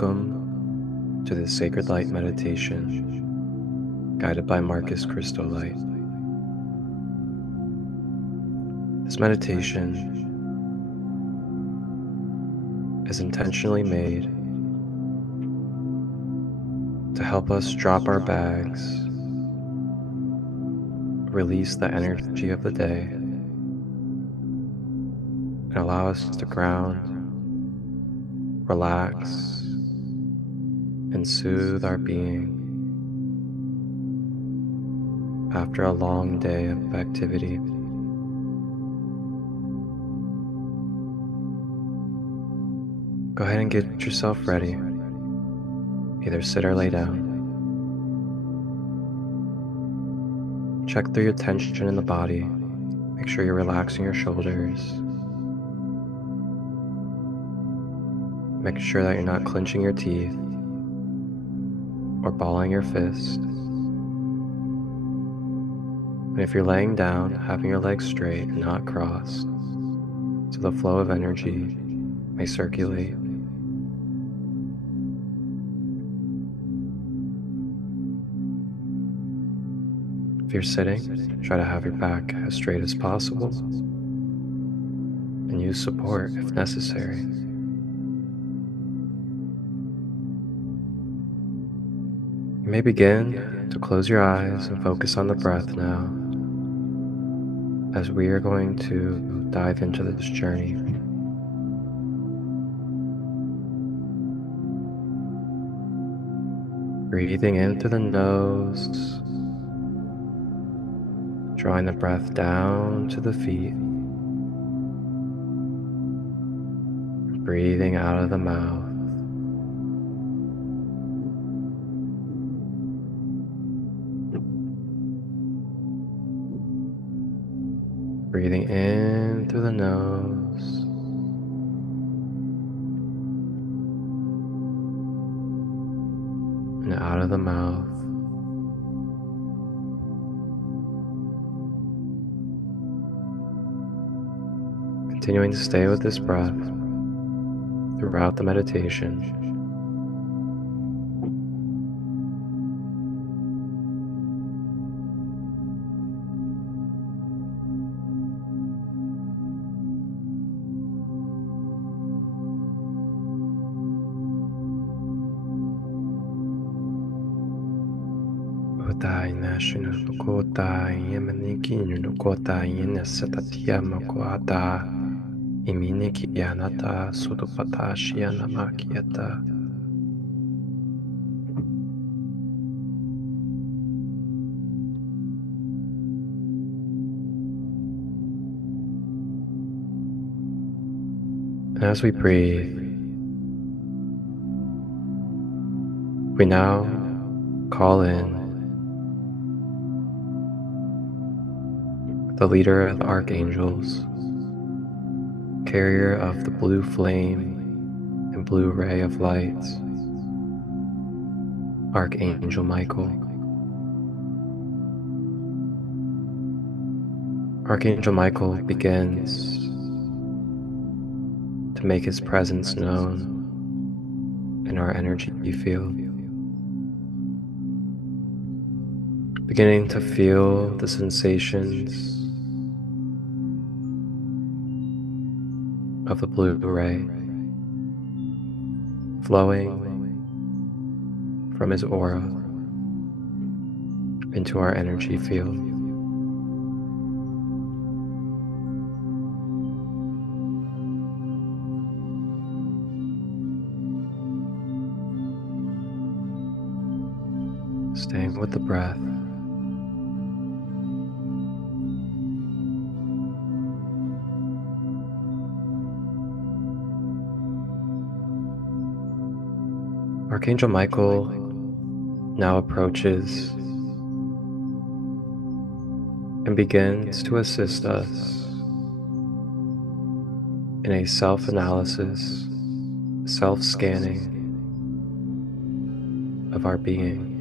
Welcome to this Sacred Light meditation, guided by Marcus Christolight. This meditation is intentionally made to help us drop our bags, release the energy of the day, and allow us to ground, relax, and soothe our being after a long day of activity. Go ahead and get yourself ready. Either sit or lay down. Check through your tension in the body. Make sure you're relaxing your shoulders. Make sure that you're not clenching your teeth or balling your fist. And if you're laying down, having your legs straight and not crossed, so the flow of energy may circulate. If you're sitting, try to have your back as straight as possible and use support if necessary. You may begin to close your eyes and focus on the breath now, as we are going to dive into this journey. Breathing in through the nose, drawing the breath down to the feet, breathing out of the mouth. Breathing in through the nose, and out of the mouth. Continuing to stay with this breath throughout the meditation. And as we breathe, we now call in the leader of the archangels, carrier of the blue flame and blue ray of light, Archangel Michael. Archangel Michael begins to make his presence known in our energy field, beginning to feel the sensations of the blue ray flowing from his aura into our energy field. Staying with the breath. Archangel Michael now approaches and begins to assist us in a self-analysis, self-scanning of our being.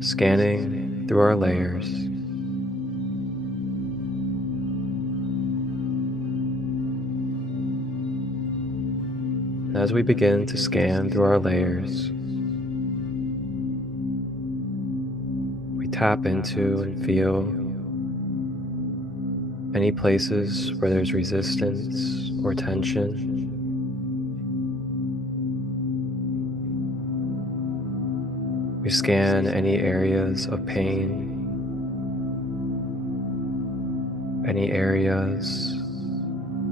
Scanning through our layers, As we begin to scan through our layers, we tap into and feel any places where there's resistance or tension. We scan any areas of pain, any areas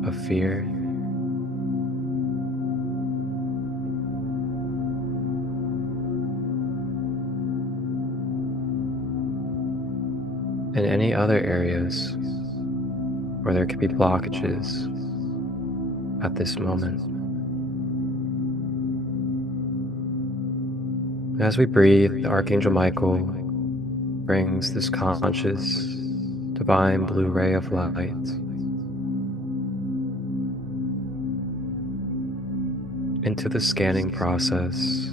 of fear. And any other areas where there could be blockages at this moment. As we breathe, Archangel Michael brings this conscious, divine blue ray of light into the scanning process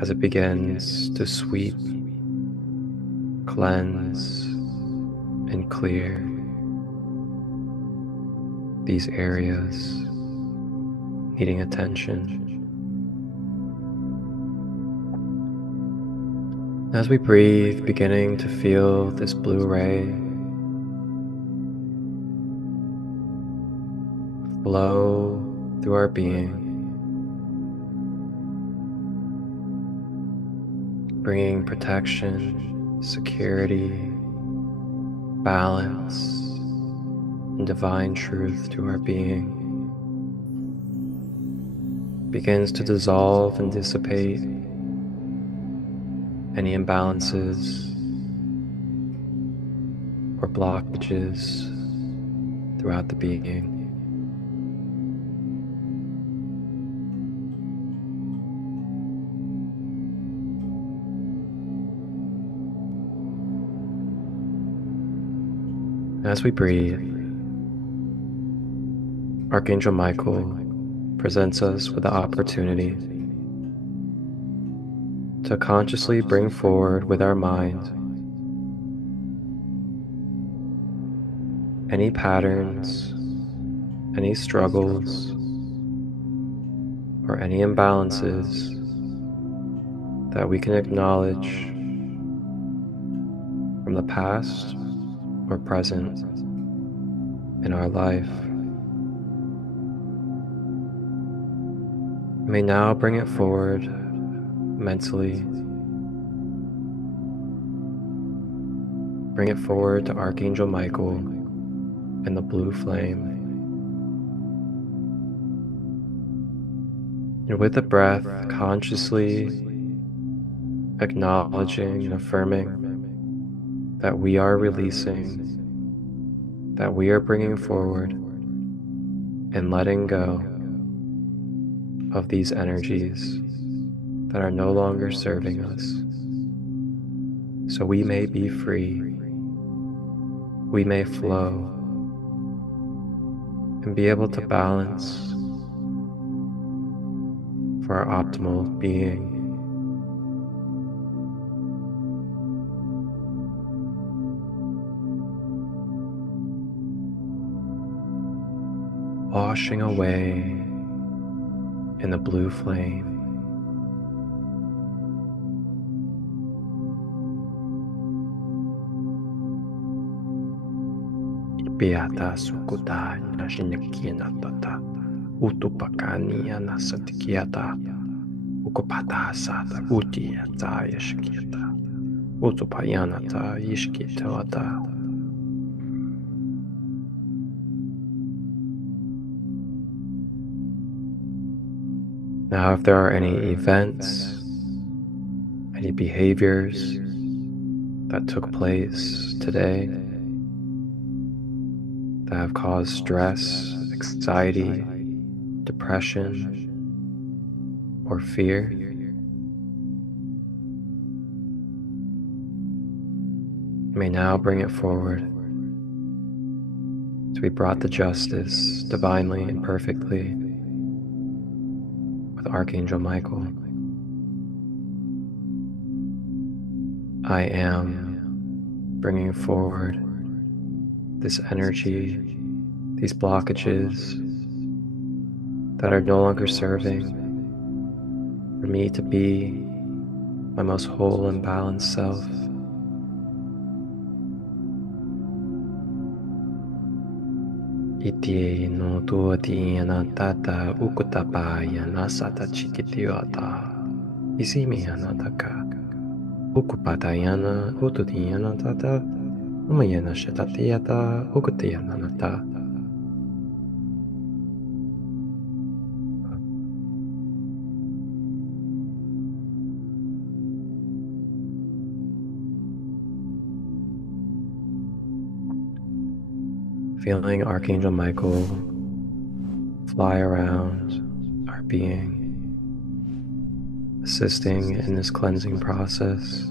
as it begins to sweep, cleanse, and clear these areas needing attention. As we breathe, beginning to feel this blue ray flow through our being, bringing protection, security, balance, and divine truth to our being. Begins to dissolve and dissipate any imbalances or blockages throughout the being. As we breathe, Archangel Michael presents us with the opportunity to consciously bring forward with our mind any patterns, any struggles, or any imbalances that we can acknowledge from the past or present in our life. We may now bring it forward mentally. Bring it forward to Archangel Michael and the blue flame. And with the breath, consciously acknowledging and affirming that we are releasing, that we are bringing forward and letting go of these energies that are no longer serving us, so we may be free, we may flow, and be able to balance for our optimal being. Washing away in the blue flame. Piata sukuta nashinakiana tata utupakani anasatikiata ukupata sata utiata yashkiata utupayanata yishkitawata. Now, if there are any events, any behaviors that took place today that have caused stress, anxiety, depression, or fear, you may now bring it forward to be brought to justice divinely and perfectly with Archangel Michael. I am bringing forward this energy, these blockages that are no longer serving for me to be my most whole and balanced self. Iti no tuati anatata ukutapa yanasata chikitiota isimi anataka ukupatayana ututiyanatata umayana shatatiyata ukutiyanata. Feeling Archangel Michael fly around our being, assisting in this cleansing process.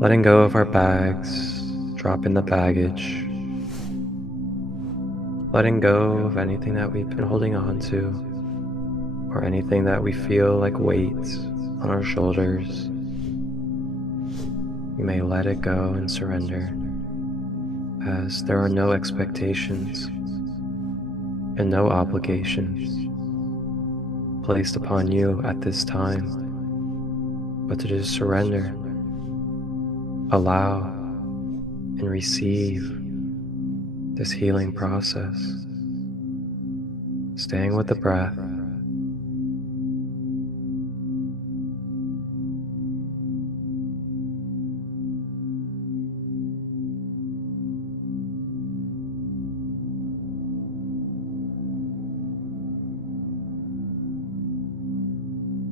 Letting go of our bags, dropping the baggage, letting go of anything that we've been holding on to, or anything that we feel like weights on our shoulders. You may let it go and surrender, as there are no expectations and no obligations placed upon you at this time, but to just surrender, allow, and receive this healing process, staying with the breath.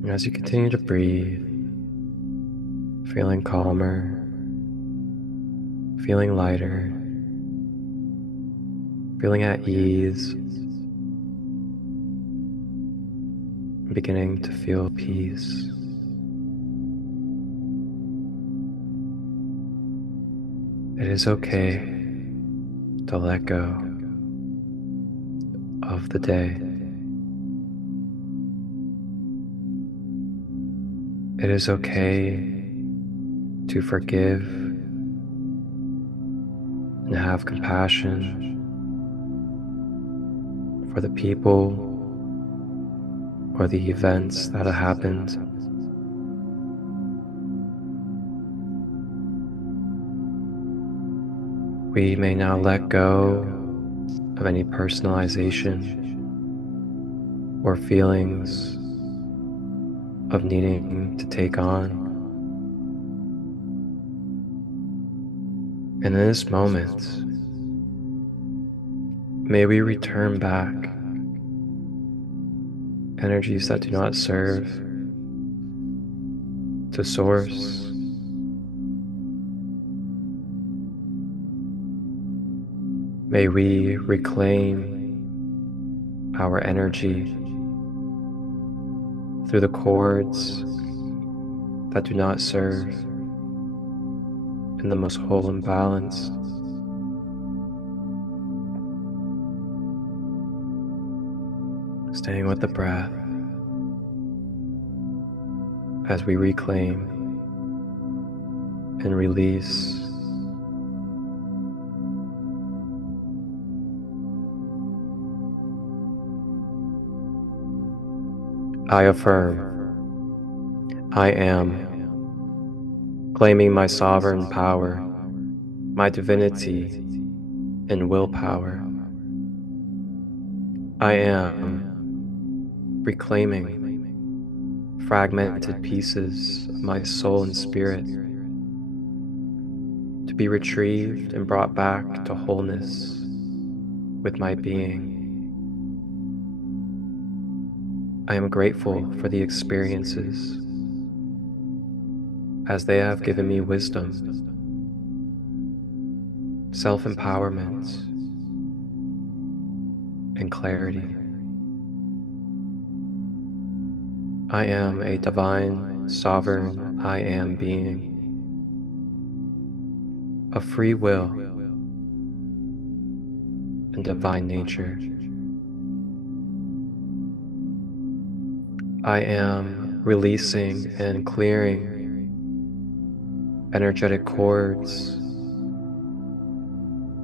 And as you continue to breathe, feeling calmer, feeling lighter, feeling at ease, beginning to feel peace. It is okay to let go of the day. It is okay to forgive and have compassion for the people or the events that have happened. We may now let go of any personalization or feelings of needing to take on. And in this moment, may we return back energies that do not serve to Source. May we reclaim our energy through the cords that do not serve in the most whole and balanced. Staying with the breath as we reclaim and release. I affirm, I am, claiming my sovereign power, my divinity, and willpower. I am reclaiming fragmented pieces of my soul and spirit to be retrieved and brought back to wholeness with my being. I am grateful for the experiences as they have given me wisdom, self-empowerment, and clarity. I am a divine, sovereign I am being, of free will and divine nature. I am releasing and clearing energetic cords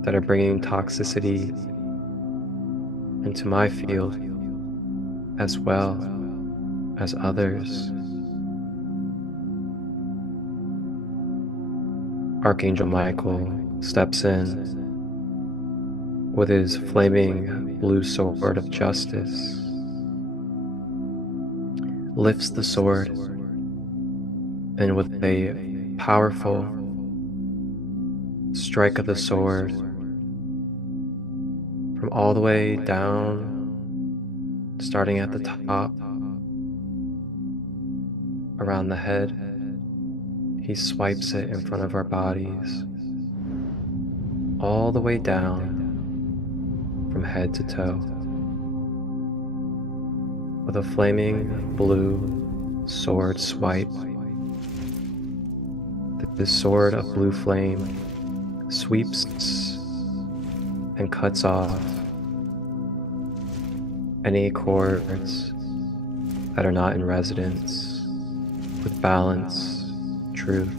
that are bringing toxicity into my field as well as others. Archangel Michael steps in with his flaming blue sword of justice, lifts the sword, and with a powerful strike of the sword from all the way down, starting at the top, around the head, he swipes it in front of our bodies, all the way down from head to toe, with a flaming blue sword swipe. This sword of blue flame sweeps and cuts off any cords that are not in resonance with balance, truth.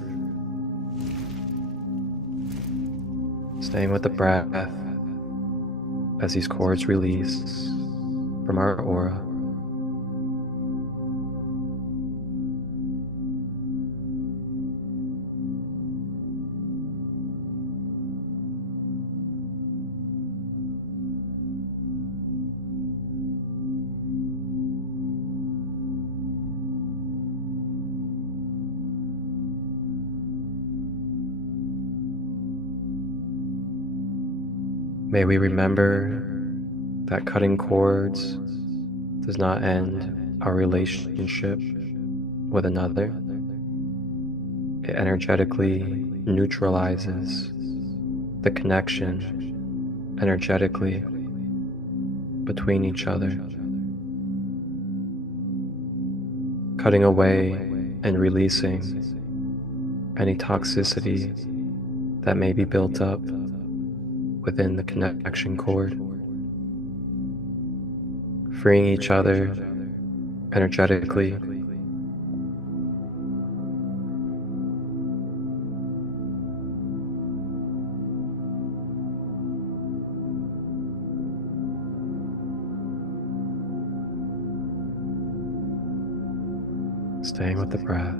Staying with the breath as these cords release from our aura. May we remember that cutting cords does not end our relationship with another. It energetically neutralizes the connection energetically between each other. Cutting away and releasing any toxicity that may be built up within the connection cord, freeing each other energetically, staying with the breath.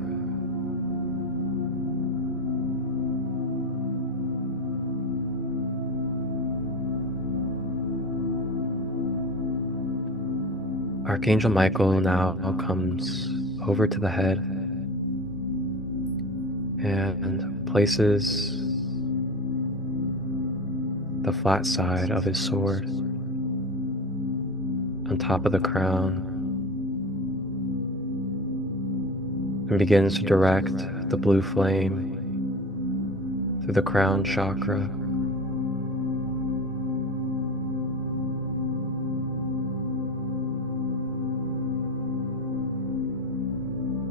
Archangel Michael now comes over to the head and places the flat side of his sword on top of the crown and begins to direct the blue flame through the crown chakra,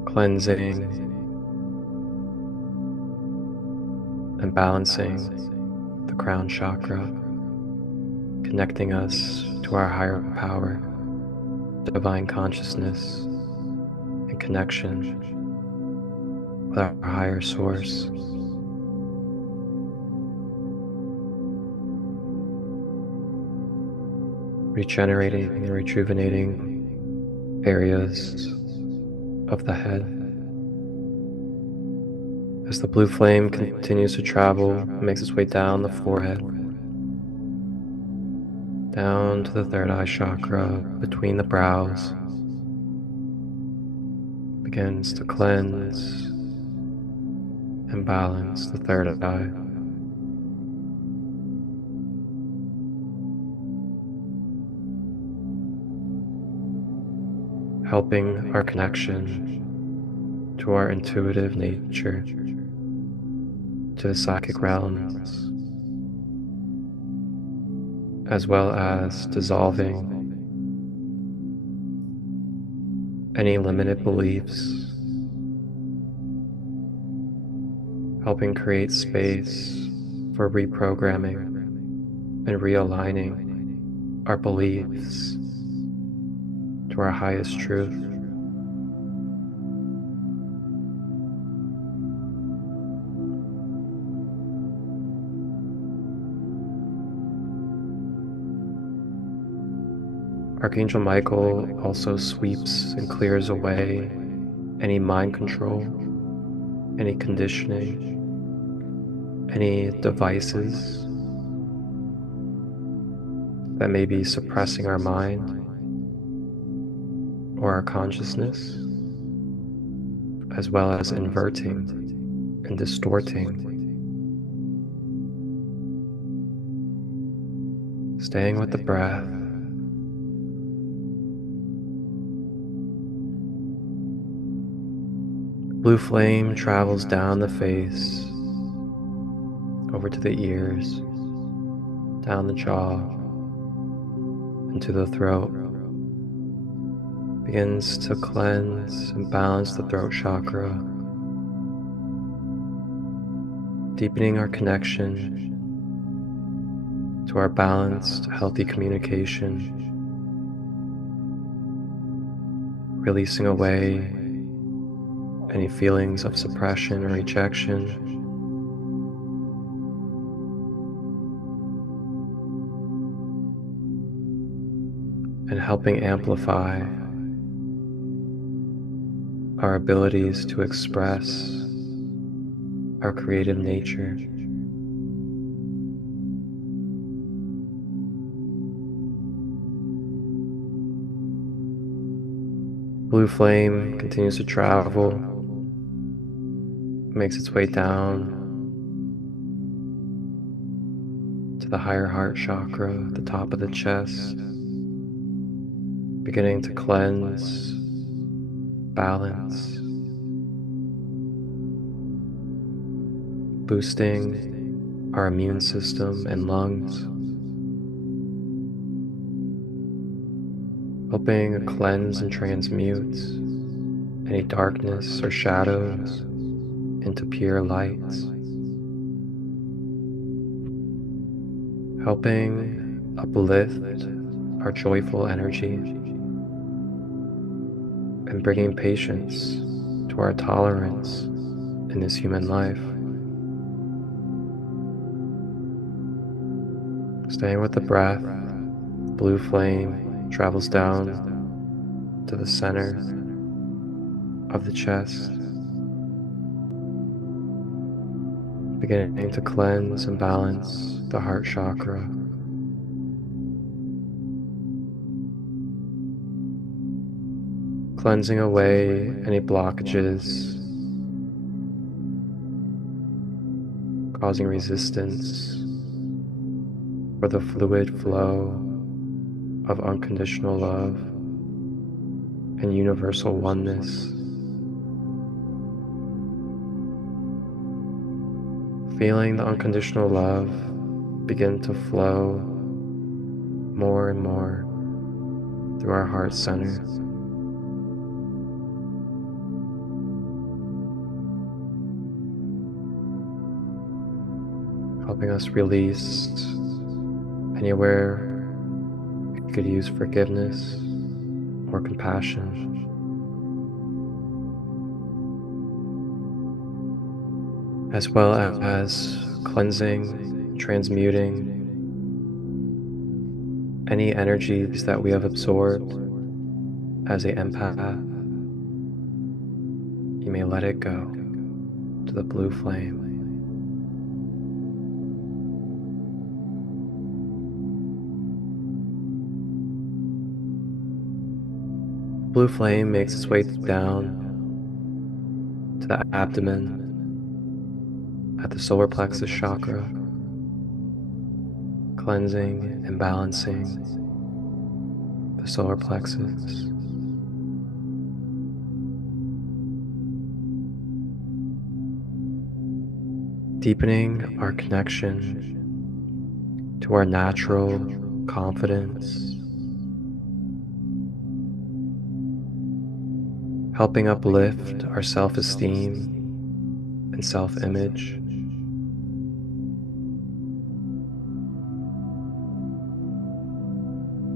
cleansing and balancing the crown chakra, connecting us to our higher power, divine consciousness, and connection with our higher source. Regenerating and rejuvenating areas of the head. As the blue flame continues to travel, it makes its way down the forehead, down to the third eye chakra between the brows, begins to cleanse and balance the third eye. Helping our connection to our intuitive nature, to the psychic realms, as well as dissolving any limited beliefs, helping create space for reprogramming and realigning our beliefs to our highest truth. Archangel Michael also sweeps and clears away any mind control, any conditioning, any devices that may be suppressing our mind or our consciousness, as well as inverting and distorting. Staying with the breath. Blue flame travels down the face, over to the ears, down the jaw, into the throat. Begins to cleanse and balance the throat chakra, deepening our connection to our balanced, healthy communication, releasing away any feelings of suppression or rejection, and helping amplify our abilities to express our creative nature. Blue flame continues to travel, makes its way down to the higher heart chakra, the top of the chest, beginning to cleanse, balance, boosting our immune system and lungs, helping cleanse and transmute any darkness or shadows into pure lights, helping uplift our joyful energy and bringing patience to our tolerance in this human life. Staying with the breath, blue flame travels down to the center of the chest, beginning to cleanse and balance the heart chakra. Cleansing away any blockages, causing resistance for the fluid flow of unconditional love and universal oneness. Feeling the unconditional love begin to flow more and more through our heart center. Helping us release anywhere we could use forgiveness or compassion. As well as cleansing, transmuting any energies that we have absorbed as an empath. You may let it go to the blue flame. Blue flame makes its way down to the abdomen at the solar plexus chakra, cleansing and balancing the solar plexus. Deepening our connection to our natural confidence, helping uplift our self-esteem and self-image.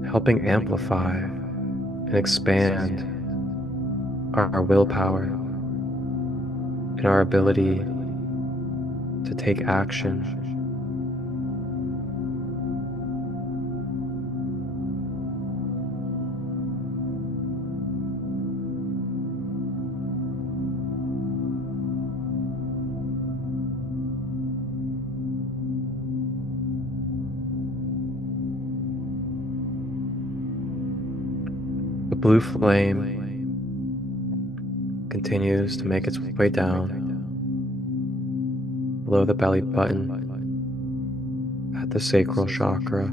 Helping amplify and expand our willpower and our ability to take action. blue flame continues to make its way down below the belly button at the sacral chakra,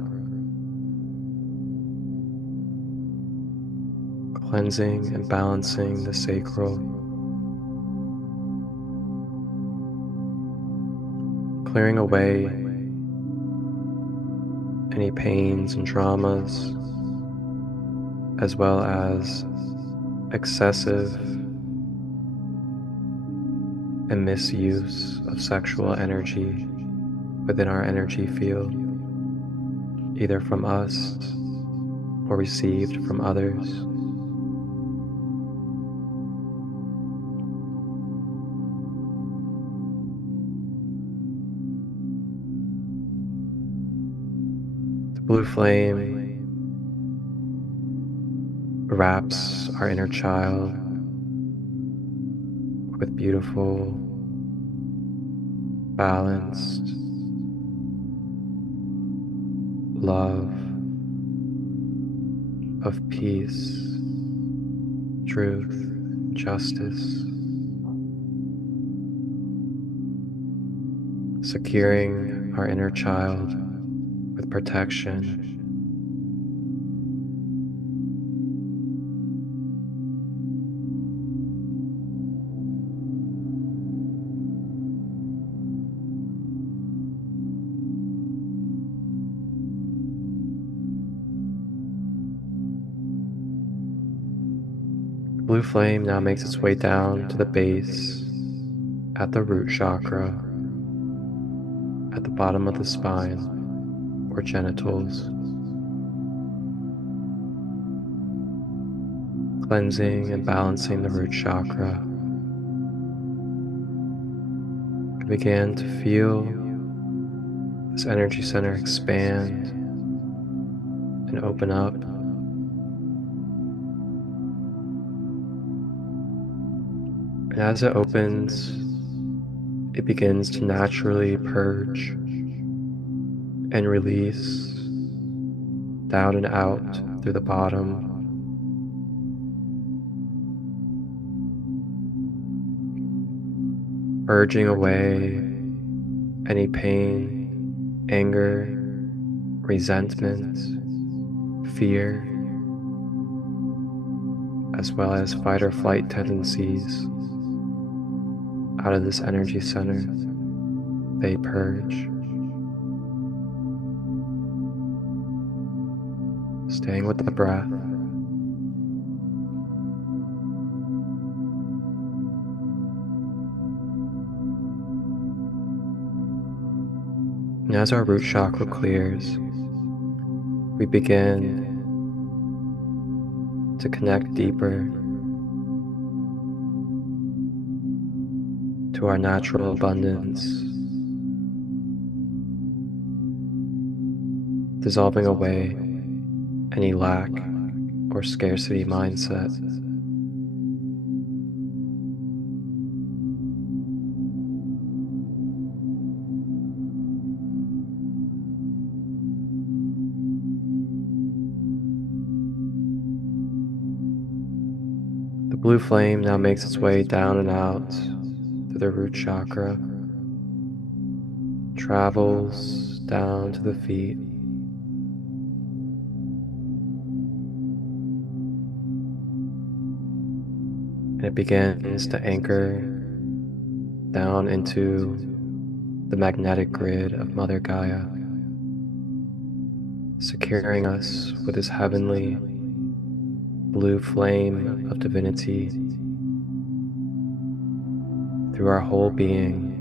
cleansing and balancing the sacral, clearing away any pains and traumas, as well as excessive and misuse of sexual energy within our energy field, either from us or received from others. The blue flame wraps our inner child with beautiful, balanced love of peace, truth, justice, securing our inner child with protection, blue flame now makes its way down to the base at the root chakra, at the bottom of the spine or genitals, cleansing and balancing the root chakra. You begin to feel this energy center expand and open up. And as it opens, it begins to naturally purge and release down and out through the bottom. Purging away any pain, anger, resentment, fear, as well as fight or flight tendencies out of this energy center. They purge. Staying with the breath. And as our root chakra clears, we begin to connect deeper to our natural abundance, dissolving away any lack or scarcity mindset. The blue flame now makes its way down and out through the root chakra, travels down to the feet, and it begins to anchor down into the magnetic grid of Mother Gaia, securing us with this heavenly blue flame of divinity through our whole being,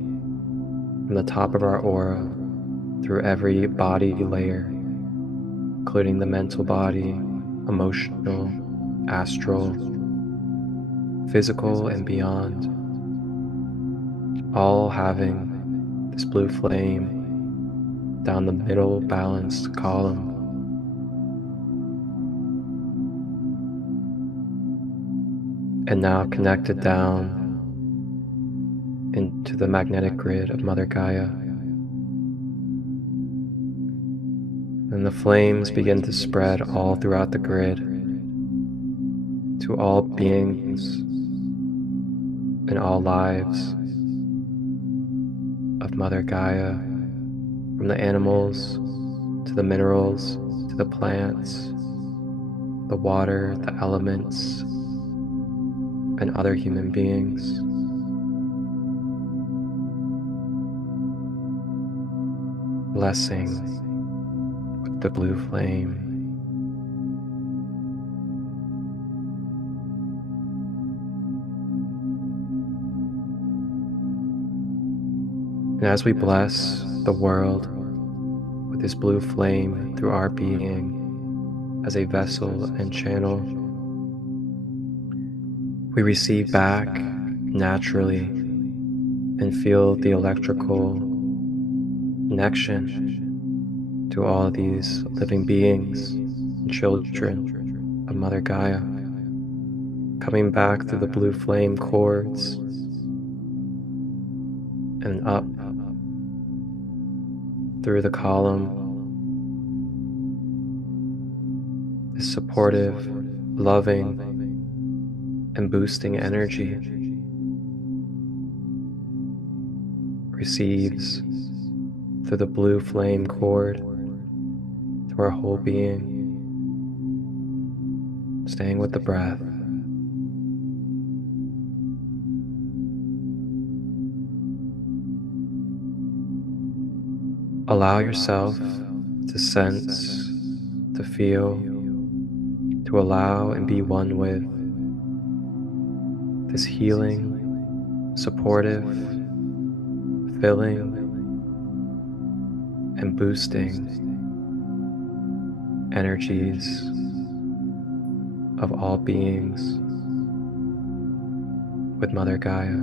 from the top of our aura, through every body layer, including the mental body, emotional, astral, physical, and beyond, all having this blue flame down the middle balanced column. And now connected down into the magnetic grid of Mother Gaia. And the flames begin to spread all throughout the grid, to all beings in all lives of Mother Gaia, from the animals to the minerals to the plants, the water, the elements, and other human beings. Blessing with the blue flame. And as we bless the world with this blue flame through our being as a vessel and channel, we receive back naturally and feel the electrical connection to all these living beings and children of Mother Gaia, coming back through the blue flame cords and up through the column, this supportive, loving, and boosting energy receives through the blue flame cord to our whole being, staying with the breath. Allow yourself to sense, to feel, to allow and be one with this healing, supportive, filling, and boosting energies of all beings with Mother Gaia.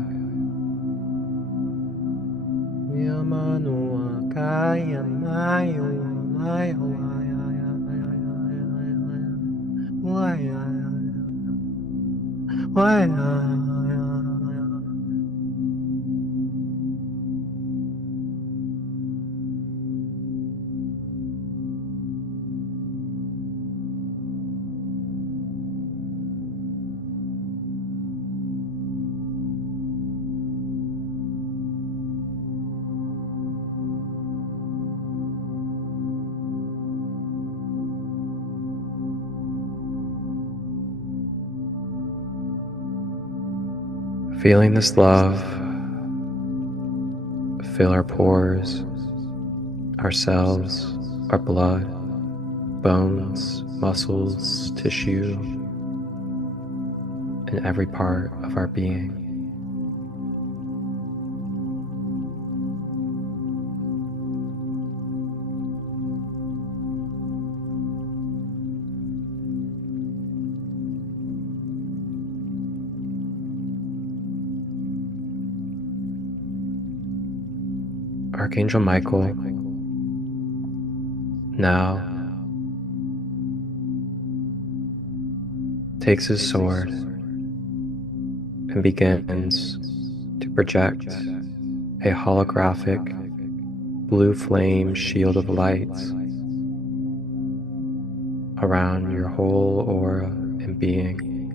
Feeling this love fill our pores, our cells, our blood, bones, muscles, tissue, and every part of our being. Archangel Michael now takes his sword and begins to project a holographic blue flame shield of light around your whole aura and being,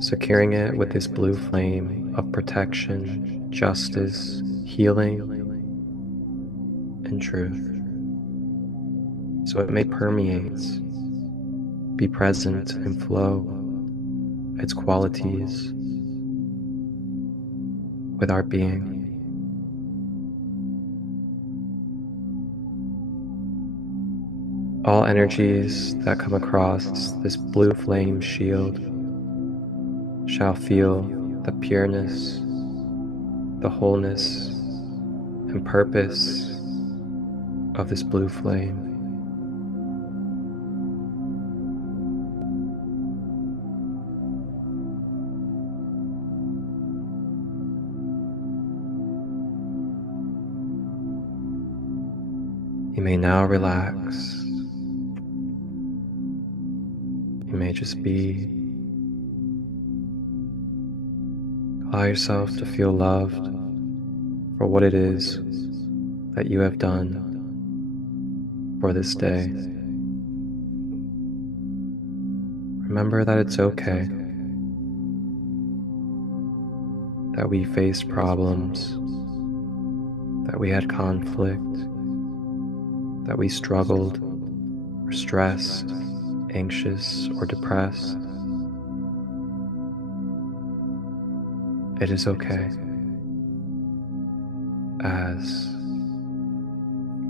securing it with this blue flame of protection, justice, healing, and truth, so it may permeate, be present, and flow its qualities with our being. All energies that come across this blue flame shield shall feel the pureness, the wholeness, and purpose of this blue flame. You may now relax. You may just be. Allow yourself to feel loved for what it is that you have done for this day. remember that it's okay that we faced problems, that we had conflict, that we struggled, or stressed, anxious, or depressed. It is okay, as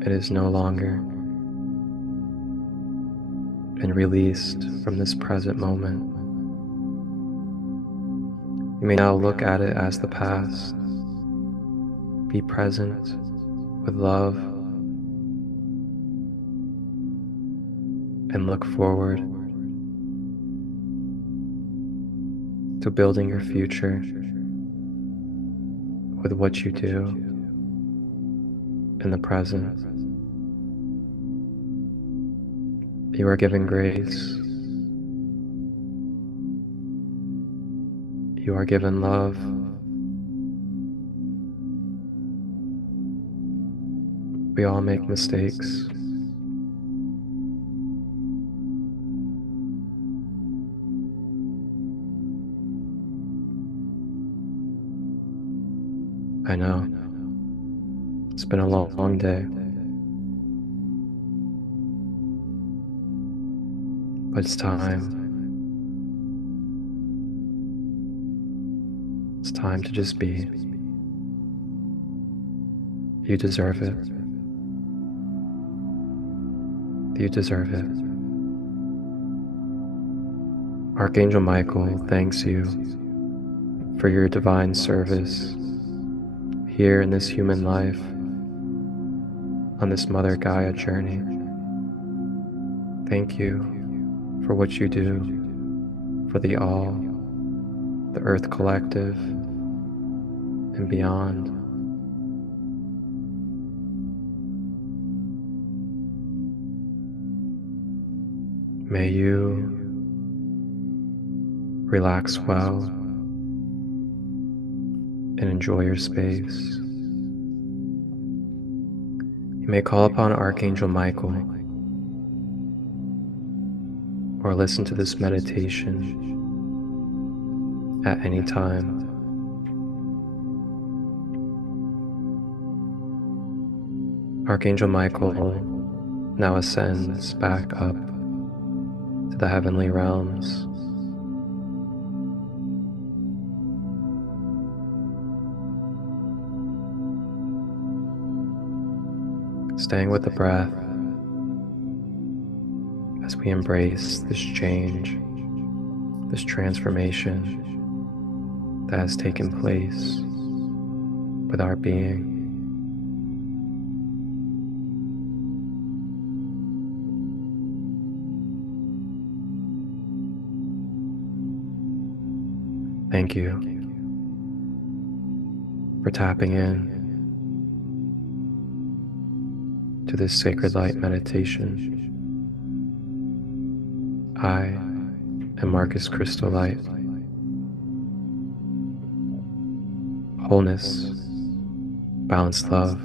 it is no longer been released from this present moment. You may now look at it as the past. Be present with love and look forward to building your future with what you do in the present. You are given grace. You are given love. We all make mistakes. I know. It's been a long day. But it's time. It's time to just be. You deserve it. You deserve it. Archangel Michael thanks you for your divine service here in this human life, on this Mother Gaia journey. Thank you for what you do for the All, the Earth Collective, and beyond. May you relax well and enjoy your space. You may call upon Archangel Michael or listen to this meditation at any time. Archangel Michael now ascends back up to the heavenly realms. Staying with the breath as we embrace this change, this transformation that has taken place with our being. Thank you for tapping in to this sacred light meditation. I am Marcus Christolight. Wholeness, balanced love,